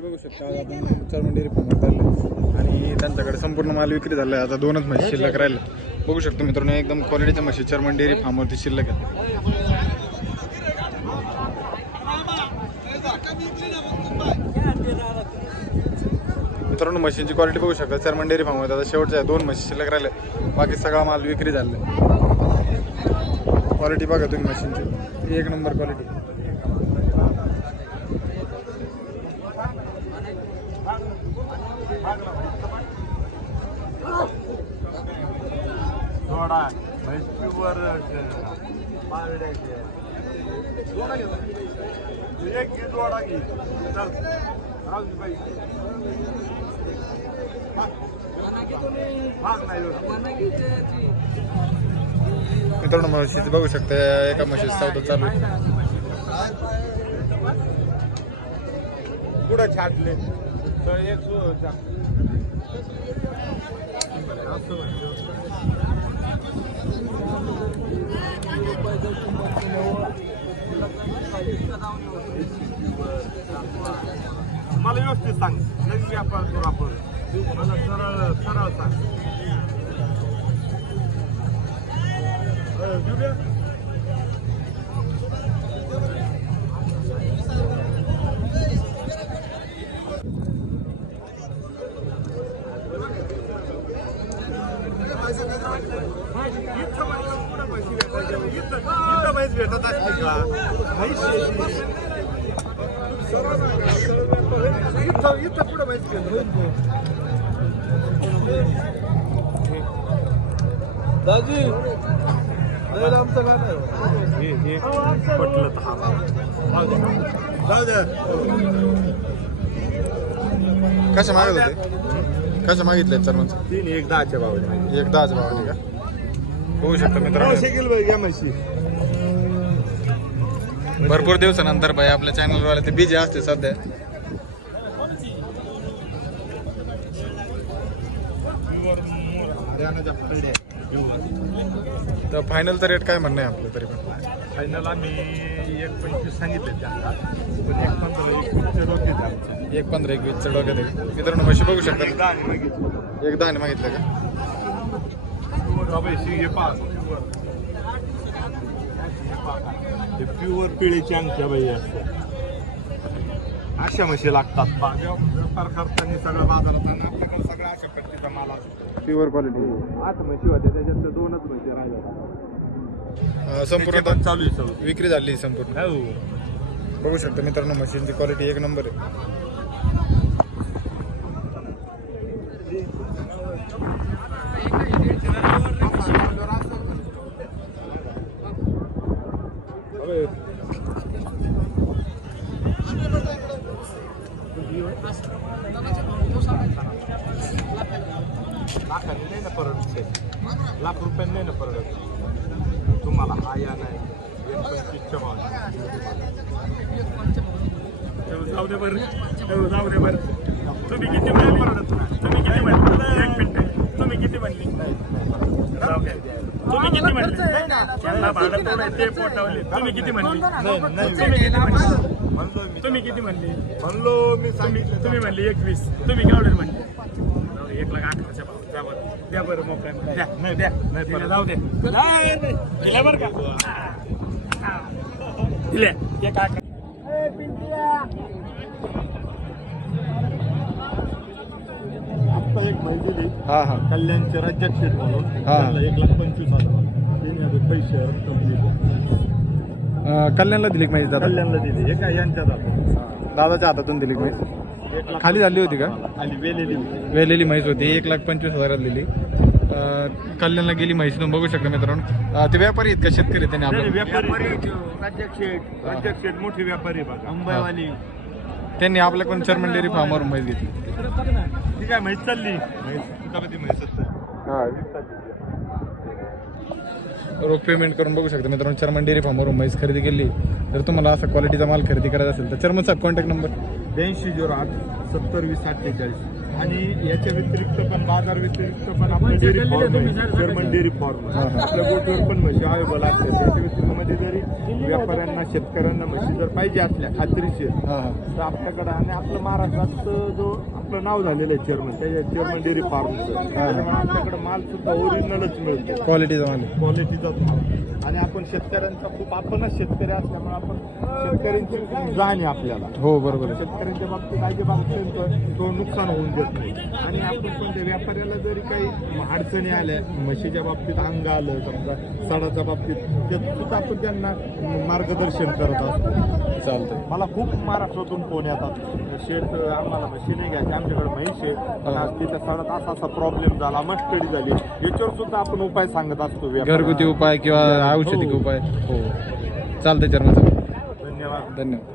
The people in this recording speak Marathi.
बघू शकता आज आपण चार मंडेरी फार्मवर चालले आणि त्यांच्याकडे संपूर्ण माल विक्री झाला आहे आता दोनच म्हशी शिल्लक राहिले बघू शकतो मित्रांनो एकदम क्वालिटीच्या म्हशी. चर्मन डेअरी फार्मवरती शिल्लक आहे. मित्रांनो म्हशींची क्वालिटी बघू शकता. चर्मन डेअरी फार्म आता शेवटच्या दोन म्हशी शिल्लक राहिले बाकी सगळा माल विक्री झाला क्वालिटी बघा तुम्ही मशीनची एक नंबर क्वालिटी थोडा म्हैसूर एक घे जोडा घे चल. राहू बाई. मित्रांनो म्हशीचं बघू शकता एका म्हशीचं सौदा चालू पुढं छाटले. मला व्यवस्थित सांग नवीन व्यापार करू आपण मला सरळ सरळ सांग म्हैस भेटत असते का? म्हैस. इथं इथं कुठं म्हैस? दाजी नाही आमचं काय नाही हे हे पटलं तर हा जाऊ द्या कशा मागत होते? कशा मागितले चर्मनचं तीन एक दहाच्या भावाने एक दहाच्या भावाने का? बघू शकता मित्रांनो. शकेल बाई घ्या म्हशी. भरपूर दिवसानंतर भाई आपल्या चॅनलवर आले ते बिझी असते सध्या हरियाणाच्या पलड्या तर फायनलचा रेट काय म्हणणं आहे आपलं तरी पण फायनल आम्ही एक पंचवीस सांगितले त्यांना पण एक पंधरा एक वीसचे डोके झाले. एक पंधरा एक वीसच्या डोक्यात आहे मित्रांनो म्हशी बघू एक शकता दहा आणि मागितले. का बाबा हे पहा. हे पहा. हे प्युअर पिळेची अंगठ्या बाई असते अशा म्हशी लागतात. बा- व्यापार करताना सगळं बाजारात आणि आपल्याकडे सगळं अशा पद्धतीचा माल असतो. प्युअर क्वालिटी आठ म्हशी होत्या त्याच्यात दोनच म्हशी राहिल्या. संपूर्ण चालू आहे सगळं. विक्री झाली संपूर्ण. हो. बघू शकता मित्रांनो मशीनची क्वालिटी एक नंबर आहे. लाखाने नाही ना परवडत लाख रुपयांनी नाही ना परवडत तुम्हाला हा या नाही एक पंचवीसच्या भाव जाऊ दे बरं हो, जाऊ दे बरं तुम्ही किती म्हणले परवडत तुम्ही किती म्हणले एक मिनिट. तुम्ही किती म्हणले जाऊ द्या. तुम्ही किती म्हणले? त्यांना भाडं कोण आहे. ते पोटावले तुम्ही किती म्हणले? तुम्ही किती म्हणले? तुम्ही किती म्हणले? म्हणलो मी सांगितलं. तुम्ही म्हणले एकवीस. तुम्ही केवढे म्हणले? एक लाख अकराच्या भाव द्या बरं. द्या बरं म्हणते. द्या नाही द्या. नाही परत. जाऊ दे. नाही, नाही. दिल्या बरं का? दिल्या. एक अकरा आता एक माहिती दिली हा हा. कल्याणचे राज्याध्यक्ष म्हणून हा. त्यांना एक लाख पंचवीस हजार तीन हजार पैसे अं, कल्याणला दिली का माहिती दादा? कल्याणला दिली. हे काय यांच्या जातात दादाच्या हातातून दिली का माहिती? एक लाख खाली झाली होती का? खाली वेलेली होती. वेलेली म्हैस होती. एक लाख पंचवीस हजारात दिली. अं, कल्याणला गेली म्हैस. तुम्ही बघू शकता मित्रांनो. अं, ते व्यापारी आहेत का? शेतकरी त्यांनी नाही, आपल्या व्यापारी राज्यात शेठ राज्यात शेठ मोठे व्यापारी बघा. मुंबईवाली. त्यांनी आपल्याकडून चर्मन डेअरी फार्मवरून म्हैस घेतली. ती काय म्हैस चालली. म्हैसच रोख पेमेंट करून बघू शकता मित्रांनो चर्मन डेअरी फार्मवरून म्हैस खरेदी केली. जर तुम्हाला असा क्वालिटीचा माल खरेदी करायचा असेल तर चर्मन साहेब कॉन्टॅक्ट नंबर ब्याऐंशी झिरो आठ सत्तर वीस अठ्ठेचाळीस. आणि याच्या व्यतिरिक्त पण बाजार व्यतिरिक्त पण आपलं डेअरी फॉर्म आहे. जर्मन डेअरी फॉर्म आहे. आपल्या गोठ्यावर पण म्हशी अवेलेबल असतात. त्याच्या व्यतिरिक्त मध्ये जरी व्यापाऱ्यांना शेतकऱ्यांना म्हशी जर पाहिजे असल्या खात्रीशीर तर आपल्याकडं आणि आपलं महाराष्ट्रात जो आपलं नाव झालेलं आहे चेअरमन त्याच्या चेअरमन डेअरी फार्मचं त्याच्यामुळे आपल्याकडं माल सुद्धा ओरिजिनलच मिळतो. क्वालिटीचा माल. क्वालिटीचाच माल. आणि आपण शेतकऱ्यांचा खूप आपणच शेतकरी असल्यामुळे आपण शेतकऱ्यांची जाण आहे आपल्याला. हो बरोबर शेतकऱ्यांच्या बाबतीत अजिबात तो नुकसान होऊन देत नाही. आणि आपण पण त्या व्यापाऱ्याला जरी काही अडचणी आल्या म्हशीच्या बाबतीत अंग आलं समजा सडाच्या बाबतीत त्यात सुद्धा आपण त्यांना मार्गदर्शन करत असतो. चालतंय. मला खूप महाराष्ट्रातून फोन येतात. शेत आम्हाला म्हशी आहे घ्यायची आमच्याकडे म्हैस आहे. आज तिच्या सडत असा असा प्रॉब्लेम झाला मस्टडी झाली. याच्यावर सुद्धा आपण उपाय सांगत असतो घरगुती उपाय किंवा हो. औषधी उपाय. हो. चालतंय चरण धन्यवाद. धन्यवाद.